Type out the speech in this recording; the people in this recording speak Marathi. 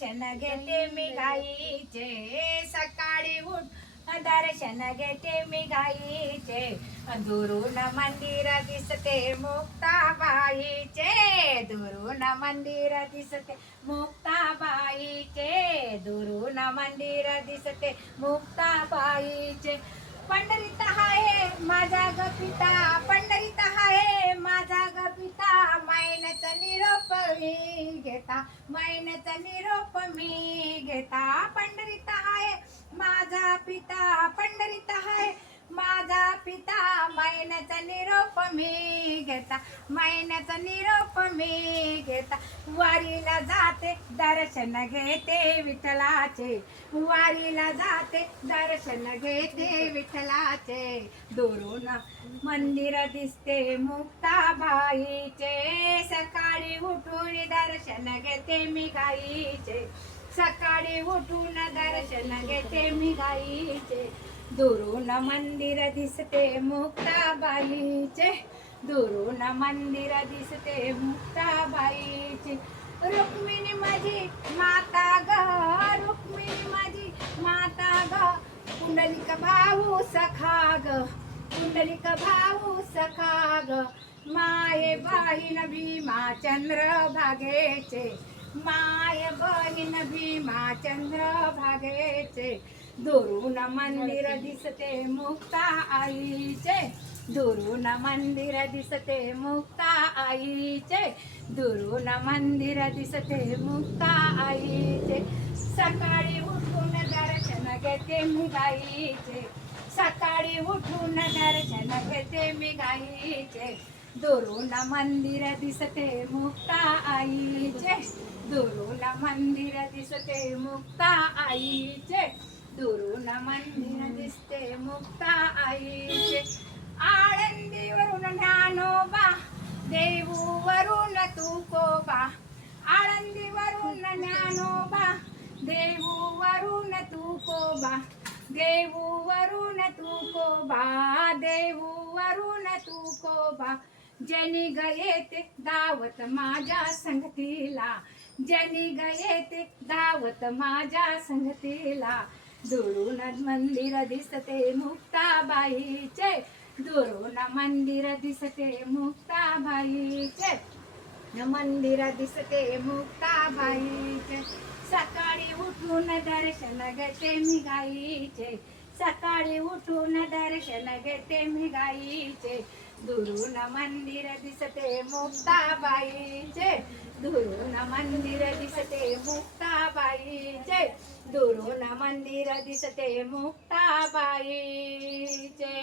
दर्शन घेते मी गाईचे. सकाळी उठ दर्शन घेते मी गाईचे. दुरून मंदिर दिसते मुक्ताबाईचे. दुरून मंदिर दिसते मुक्ताबाईचे. दुरून मंदिर दिसते मुक्ताबाईचे. पंढरीत आहे माझा ग पिता पंढरीत आहे माझा ग पिता. मैनचा निरोप घेता घेता. त्याचा निरोप मी घेता पंढरीत आहे. माझा पिता पंढरीत आहे. माझा पिता महिन्याचा निरोप मी घेता महिन्याचा निरोप मी घेता वारीला जाते दर्शन घेते विठ्ठलाचे. वारीला जाते दर्शन घेते विठ्ठलाचे. दुरून मंदिर दिसते मुक्ताबाईचे. सकाळी उठून दर्शन घेते मी गाईचे. सकाळी उठून दर्शन घेते मी गाईचे. दुरून मंदिर दिसते मुक्ताबाईचे. दुरून मंदिर दिसते मुक्ताबाईचे रुक्मिणी माझी माता ग रुक्मिणी माझी माता ग. कुंडलिक भाऊ सखा ग कुंडलिक भाऊ सखा ग. माय बहीण भीमा चंद्र भागेचे. माय बहीण भीमा चंद्र भागेचे. दुरून मंदिर दिसते मुक्ता आईचे. दुरून मंदिर दिसते मुक्ता आईचे. दुरून मंदिर दिसते मुक्ता आईचे. सकाळी उठून दर्शन घेते मी गाईचे. सकाळी उठून दर्शन घेते मी गाईचे. दुरून मंदिर दिसते मुक्ता आईचे. दुरून मंदिर दिसते मुक्ता आईचे. दुरून मंदिर दिसते मुक्ता आईचे. आळंदीवरून ज्ञानोबा देऊवरून तुकोबा आळंदीवरून ज्ञानोबा देऊवरून तुकोबा देऊवरून तुकोबा देऊवरून तुकोबा जनी गयेते दावत माझ्या संगतीला जनी गयेते दावत माझ्या संगतीला. दुरून मंदिर दिसते मुक्ताबाईचे दुरून मंदिर दिसते मुक्ताबाईचे मंदिर दिसते मुक्ताबाईचे सकाळी उठून दर्शन घेते मी गाईचे सकाळी उठून दर्शन घेते मी गाईचे दुरून मंदिर दिसते मुक्ताबाईचे दुरून मंदिर दिसते मुक्ताबाईचे दुरून मंदिर दिसते मुक्ताबाई